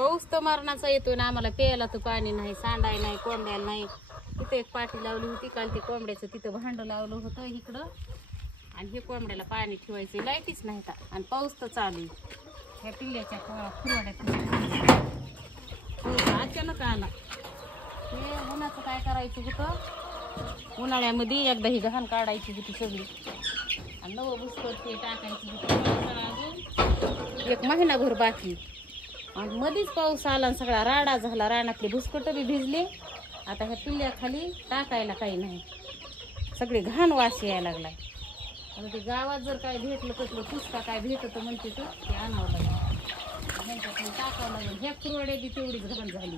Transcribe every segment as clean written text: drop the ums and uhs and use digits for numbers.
पाऊस तर मरणाचा येतोय ना, आम्हाला प्यायला तर पाणी नाही, सांडाय नाही, कोंबड्याला नाही. तिथे एक पाठी लावली होती काल, ते कोंबड्याचं तिथं भांड लावलं होतं इकडं, आणि हे कोंबड्याला पाणी ठेवायचं, लाईटीच नाही का, आणि पाऊस तर चालू आहे. ह्या पिल्ल्याच्या खुरवाड्यात अचानक आला. हे उन्हाचं काय करायचं होतं, उन्हाळ्यामध्ये एकदा ही घाण काढायची होती सगळी, आणि नवं बुसकट ते टाकायची होती. अजून 1 महिनाभर बाकी, आणि मध्येच पाऊस आला आणि सगळा राडा झाला, रानातले भुसकट बी भिजले. आता ह्या पिल्ल्याखाली टाकायला काही नाही, सगळे घाण वास यायला लागलाय. आता ते गावात जर काय भेटलं कसलं पुसका काय भेटत म्हणते तर ते आणावं लागेल, ह्यांच्याकडे टाकावं लागेल. ह्या कुरवड्या बी तेवढीच घाण झाली.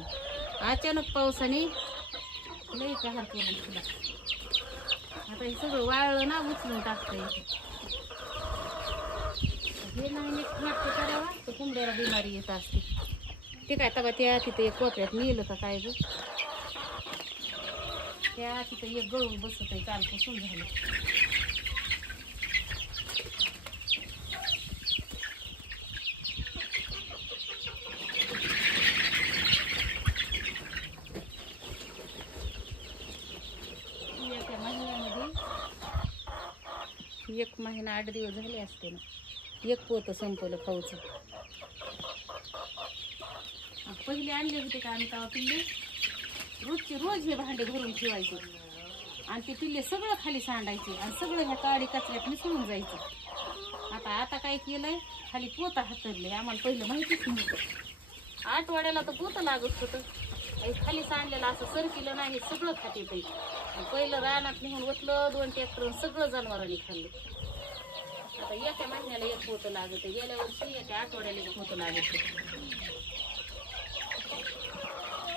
अचानक पावसाने लई कहर करून दिला. आता हे सगळं वाळलं ना, उचलून टाकता येते. हे नाही नीट नाटक करावा तर कोंबड्याला बिमारी येत असते. ते काय तवा त्या तिथे एक कोपऱ्यात नेलं का काय ग, त्या तिथं एक गळून बसत आहे, कालपासून झालं. एका महिन्यामध्ये 1 महिना 8 दिवस झाले असते ना, 1 पोत संपवलं खाऊचं. पहिले आणले होते का आम्ही तेव्हा पिल्ले, रोज हे भांडे भरून ठेवायचे, आणि ते पिल्ले सगळं खाली सांडायचे, आणि सगळं ह्या काडी कचऱ्यात मिसळून जायचं. आता काय केलंय, खाली पोतं हातरले. आम्हाला पहिलं माहितीच नव्हतं. आठवड्याला तर पोतं लागत होतं. खाली सांडलेलं असं सरकिलं नाही, सगळं खाते ते. पहिलं रानात निघून ओतलं 2 ट्रॅक्टर, सगळं जनावरांनी खाल्लं. आता एका महिन्याला 1 पोतं लागत, गेल्या वर्षी एका आठवड्याला 1 पोतं लागत.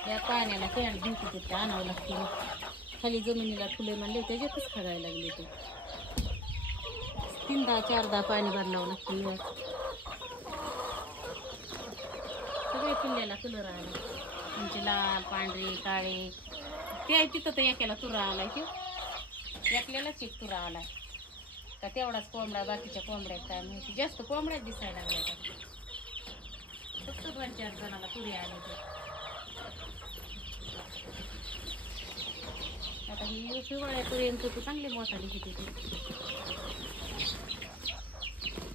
या पाण्याला कॅन भिंती ते आणावं लागते. खाली जमिनीला फुले म्हणले त्याच्यातच खागायला लागले. ते 3-4दा पाणी बदलावं लागतं. सगळे पिल्ल्याला कलर आला, म्हणजे लाल, पांढरे, काळे. ते तिथं तर एकाला तुरा आलाय, ते एकल्यालाच 1 तुरा आलाय का तेवढाच कोंबडा, बाकीच्या कोंबड्यात काय माहिती. जास्त कोंबड्यात दिसायला लागल्या, फक्त 2-4 जणाला तुरे आले. ते आता ही शिवाळ्यापर्यंत तर चांगले मोठा दिसत होते.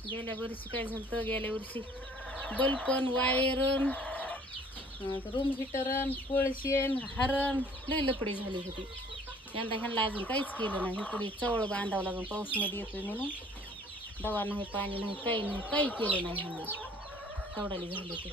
गेल्या वर्षी काय झालं, गेल्या वर्षी बल्पन, वायरन, रूम हिटरन, कोळशेन, हरण लई लपडे झाले होते. यंदा ह्यांना अजून काहीच केलं नाही. पुढे चवळ बांधावं लागून, पाऊस मध्ये येतोय म्हणून. दवा नाही, पाणी नाही, काही नाही, काही केलं नाही ह्यांना. तेवढाली झाले ते.